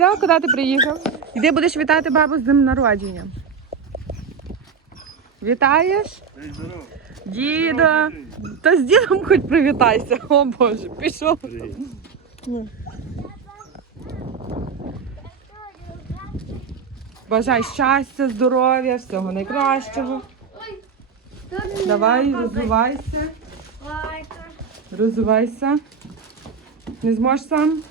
Все, куди ти приїхав? Іди будеш вітати бабу з днем народження. Вітаєш? Діда. Та з дідом хоч привітайся. О Боже, пішов. Бажай щастя, здоров'я, всього найкращого. Давай, розвивайся. Розвивайся. Не зможеш сам?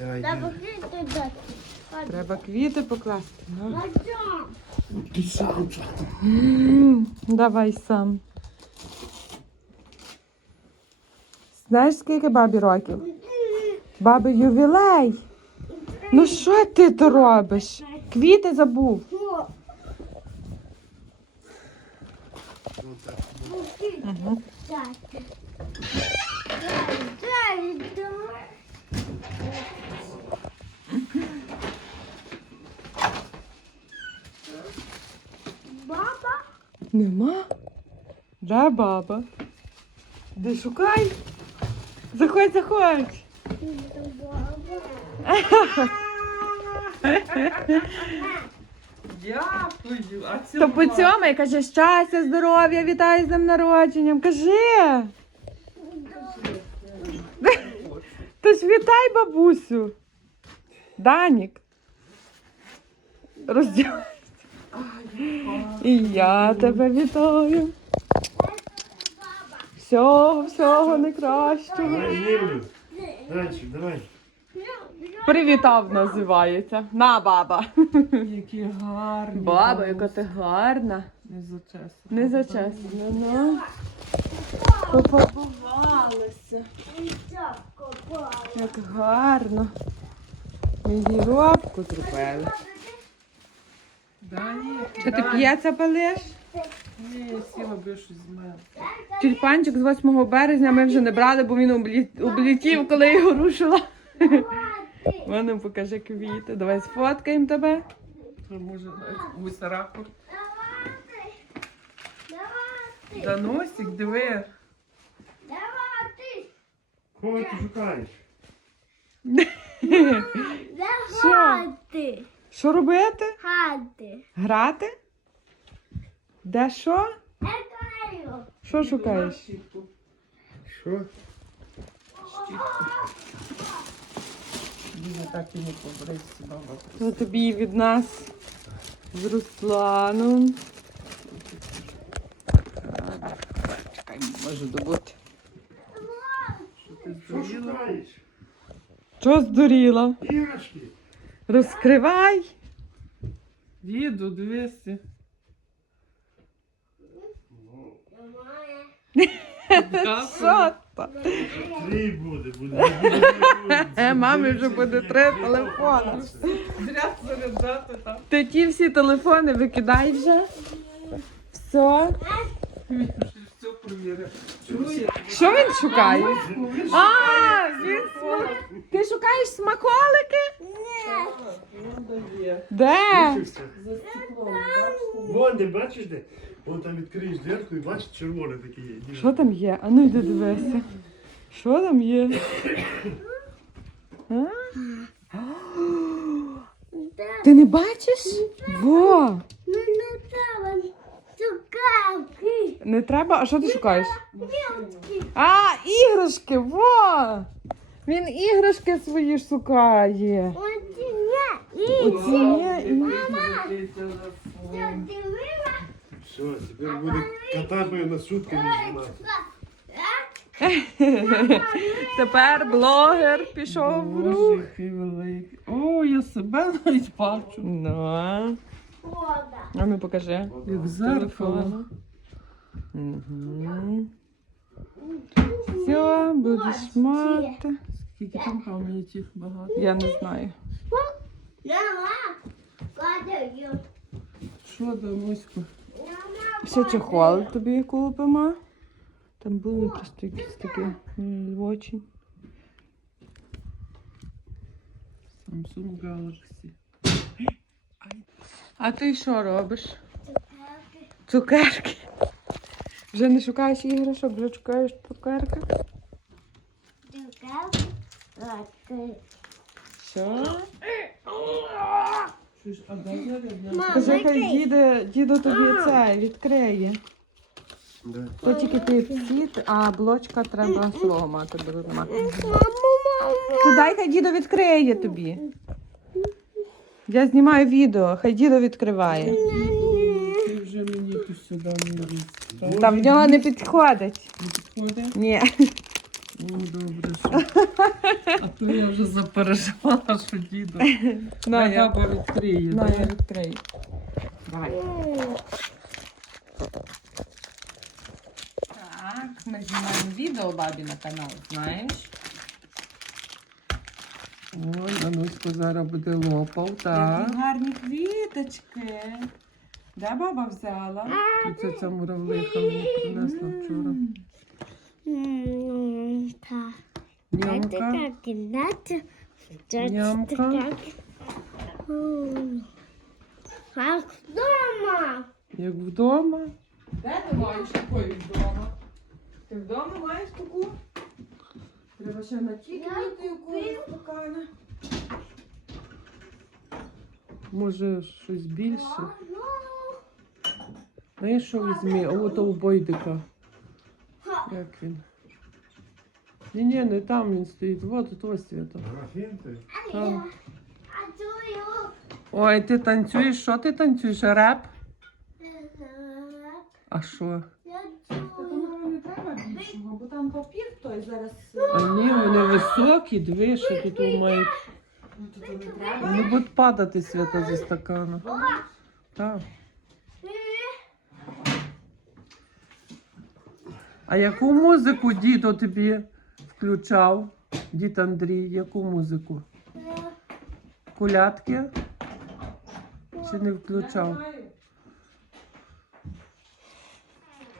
Давай, Треба квіти дати. Треба квіти покласти. Ну. Ти сам? М, Давай сам. Знаєш, скільки бабі років? Баби ювілей. Ну що ти то робиш? Квіти забув. Що? Ну так. Угу. дати. Дай, дай, давай. Баба? Нема. Де баба? Де шукай? Заходь, заходь. Баба. Дякую. А То по цьому я каже щастя, здоров'я, вітаю з днем народженням. Кажи. Ти ж вітай бабусю. Данік. Роздягайся. І я тебе вітаю. Всього, всього найкращого. Давай. Данчик, давай. Привітав називається. На баба. Які гарні. Баба, яка ти гарна. Не за час. Не за час. Ну, Пофарбувалася. Як гарно. Мені робку зробили. Що ти п'ється палиш? Ні, сіла би щось з мене. Тюльпанчик з 8 березня ми вже не брали, бо він облі- облетів, коли я його рушила. Мене покажи квіти. Давай сфоткаємо тебе. Може ракурс. Даносик, диви. Кого ти шукаєш? Хати. Що робити? Хати. Грати? Де що? Що шукаєш? Що? Дуже так і не побрився, баба. Ну, тобі від нас з Русланом. Чекай, може добути. Що ти Що здуріла? шукаєш? Що здуріла? Іграшки. Розкривай. Діду, дивися. Що то? Три буде, буде. буде. Е, мамі вже буде три телефони. Зря заряджати там. Ти ті всі телефони викидай вже. Все. Що він шукає? А, він смак... Ти шукаєш смаколики? Де? Вон де, бачиш де? Вон там відкриєш дверку і бачиш червоне таке є. Що там є? А ну йди дивися. Що там є? А? Ти не бачиш? Во! Ну, не треба цукавки. Не треба? А що ти шукаєш? А, іграшки! Во! Він іграшки свої шукає. Оці. І дивила. Все, тепер буде катати на сутки не знімати. Тепер блогер пішов в рух. О, я себе навіть бачу. Ну, а ну покажи. Як зеркало. Угу. Все, будеш мати. Скільки там пам'яті багато. Я не знаю. Що Дануську? Нема. Ще чехол тобі купимо. Там були просто якісь такі очі. Samsung Galaxy. А ти що робиш? Цукерки. Вже не шукаєш іграшок, вже шукаєш цукерки. Цукавки. Латки. Все. Чуєш, а дай зарядне? Мам, Кажи, хай діде, дідо тобі це відкриє. Да. То тільки ти псіт, а блочка треба свого мати. То дай хай дідо відкриє тобі. Я знімаю відео, хай дідо відкриває. Ти вже мені тут сюди лізь. Та в нього не підходить. Не підходить? Ні. Ну, добре, що. А то я вже запереживала, що діду. На, А я, баба відкриє. на, да? я відкрию. Давай. Так, ми знімаємо відео бабі на канал, знаєш? Ой, Анусько зараз буде лопав, так. Які гарні квіточки. Де баба взяла? Тут ця ця муравлиха мені принесла вчора. Нямка. Це. Це Нямка. А вдома. Як вдома. Де ти маєш такої вдома? Ти вдома маєш таку? Треба ще на ті квіти якусь покана. Може щось більше. Ну, Знаєш, що візьми? А от у Бойдика. Як він? Ні, ні, не там він стоїть. Вот тут ось свято. Графін ти? Там. Ой, ти танцюєш? Що ти танцюєш? Реп? Е, А що? Я Та чую. не треба більшого, бо там папір той зараз. А ні, вони високі, диви, що тут мають. Ну, то то не. Будуть падати свята зі стакану. Так. А яку музику дідо тобі включав? Дід Андрій, яку музику? Колядки? Чи не включав?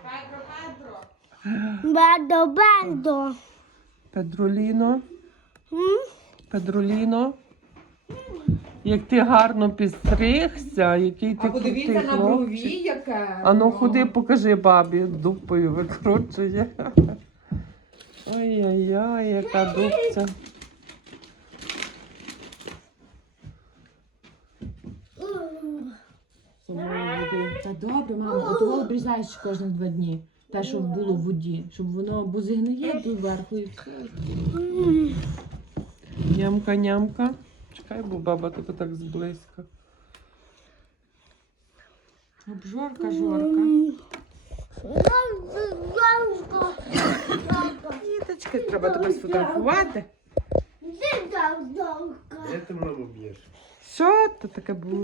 Педро, Педро. Бадо, бадо. Педроліно? Педроліно? Як ти гарно підстригся, який ти А подивіться крутий на хлопчик. брові, яке. А ну ходи, покажи бабі, дупою викручує. Ой-ой-ой, яка дубця. Та добре, мамо, от того обрізаєш кожні два дні. Те, що було в воді, щоб воно бо зігниє доверху і все. Нямка, Чекай, бо баба тебе так зблизька. Обжорка, жорка. Діточки, треба тебе сфотографувати. Де ти маму б'єш? Що це таке було?